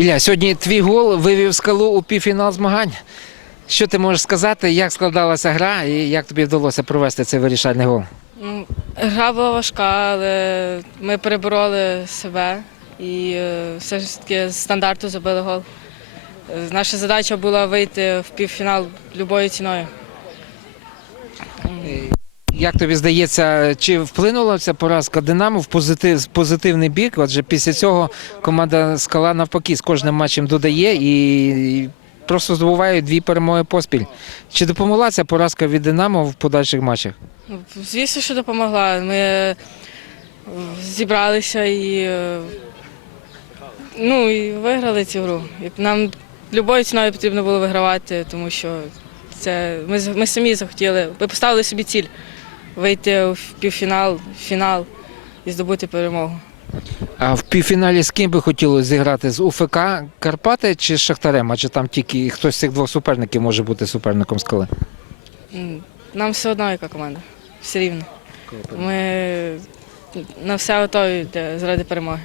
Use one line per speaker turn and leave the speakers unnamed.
Ілля, сьогодні твій гол вивів скалу у півфінал змагань. Що ти можеш сказати, як складалася гра і як тобі вдалося провести цей вирішальний гол?
Гра була важка, але ми перебороли себе і е, все ж таки з стандарту забили гол. Е, Наша задача була вийти в півфінал будь-якою ціною.
Як тобі здається, чи вплинула ця поразка Динамо в позитив, позитивний бік? Адже після цього команда Скала навпаки з кожним матчем додає і просто здобуває дві перемоги поспіль. Чи допомогла ця поразка від Динамо в подальших матчах?
Звісно, що допомогла. Ми е, зібралися і, е, ну, і виграли цю гру. Нам любою ціною потрібно було вигравати, тому що це, ми, ми самі захотіли. Ми поставили собі ціль вийти в півфінал, в фінал і здобути перемогу.
А в півфіналі з ким би хотілося зіграти? З УФК Карпати чи з Шахтарем? А чи там тільки хтось з цих двох суперників може бути суперником скали.
Нам все одно яка команда, все рівно. Ми на все готові для- заради перемоги.